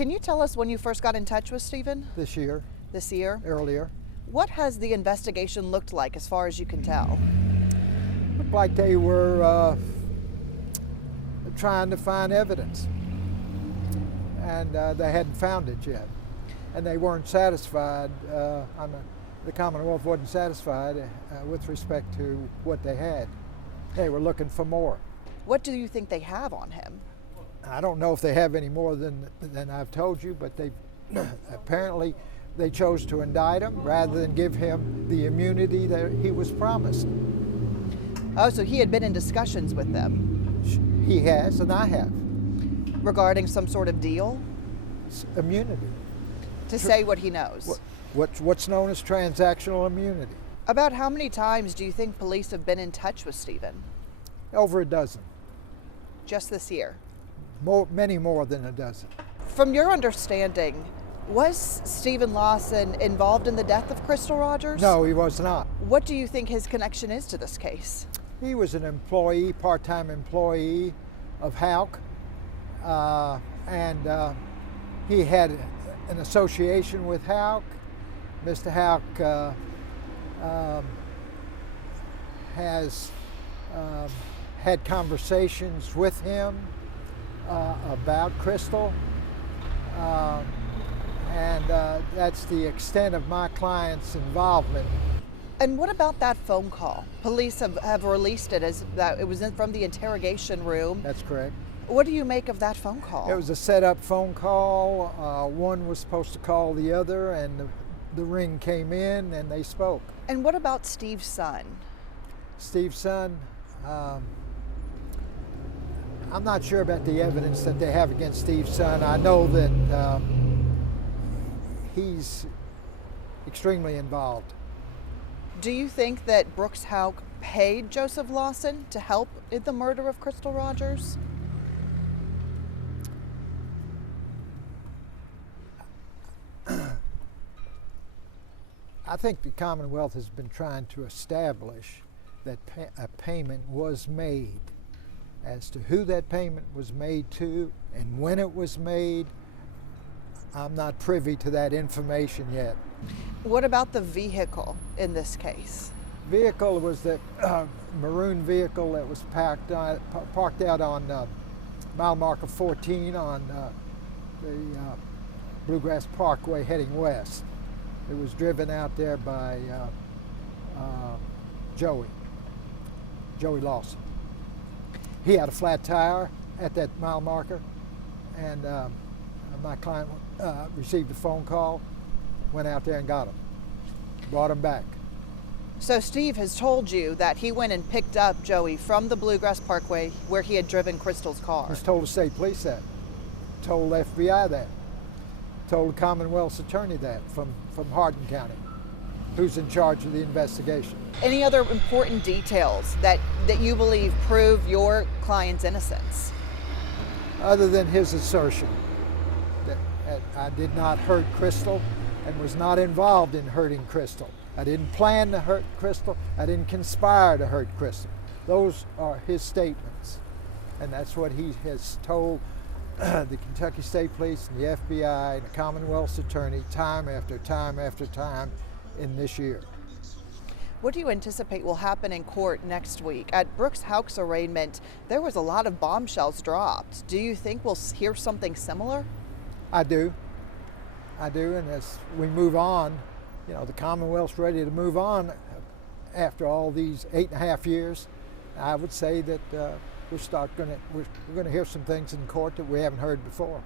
Can you tell us when you first got in touch with Stephen? This year. This year? Earlier. What has the investigation looked like as far as you can tell? Looked like they were trying to find evidence, and they hadn't found it yet. And they weren't satisfied, the Commonwealth wasn't satisfied with respect to what they had. They were looking for more. What do you think they have on him? I don't know if they have any more than I've told you, but they apparently they chose to indict him rather than give him the immunity that he was promised. Oh, so he had been in discussions with them? He has, and I have. Regarding some sort of deal? Immunity. To say what he knows? What's known as transactional immunity. About how many times do you think police have been in touch with Stephen? Over a dozen. Just this year? Many more than a dozen. From your understanding, was Stephen Lawson involved in the death of Crystal Rogers? No, he was not. What do you think his connection is to this case? He was an employee, part-time employee of Houck, and he had an association with Houck. Mr. Houck has had conversations with him about Crystal, and that's the extent of my client's involvement. And what about that phone call? Police have released it as that it was from the interrogation room. That's correct. What do you make of that phone call? It was a set-up phone call. One was supposed to call the other, and the ring came in, and they spoke. And what about Steve's son? Steve's son, I'm not sure about the evidence that they have against Steve's son. I know that he's extremely involved. Do you think that Brooks Houck paid Joseph Lawson to help in the murder of Crystal Rogers? I think the Commonwealth has been trying to establish that a payment was made. As to who that payment was made to and when it was made, I'm not privy to that information yet. What about the vehicle in this case? Vehicle was the maroon vehicle that was parked out on mile marker 14 on the Bluegrass Parkway heading west. It was driven out there by Joey Lawson. He had a flat tire at that mile marker, and my client received a phone call, went out there and got him, brought him back. So Steve has told you that he went and picked up Joey from the Bluegrass Parkway where he had driven Crystal's car. He's told the state police that, told FBI that, told the Commonwealth's attorney that from Hardin County, who's in charge of the investigation. Any other important details that you believe prove your client's innocence? Other than his assertion that I did not hurt Crystal and was not involved in hurting Crystal. I didn't plan to hurt Crystal. I didn't conspire to hurt Crystal. Those are his statements. And that's what he has told the Kentucky State Police and the FBI and the Commonwealth's attorney time after time after time in this year. What do you anticipate will happen in court next week? At Brooks Houck's arraignment, there was a lot of bombshells dropped. Do you think we'll hear something similar? I do, and as we move on, you know, the Commonwealth's ready to move on after all these 8.5 years. I would say that we're going to hear some things in court that we haven't heard before.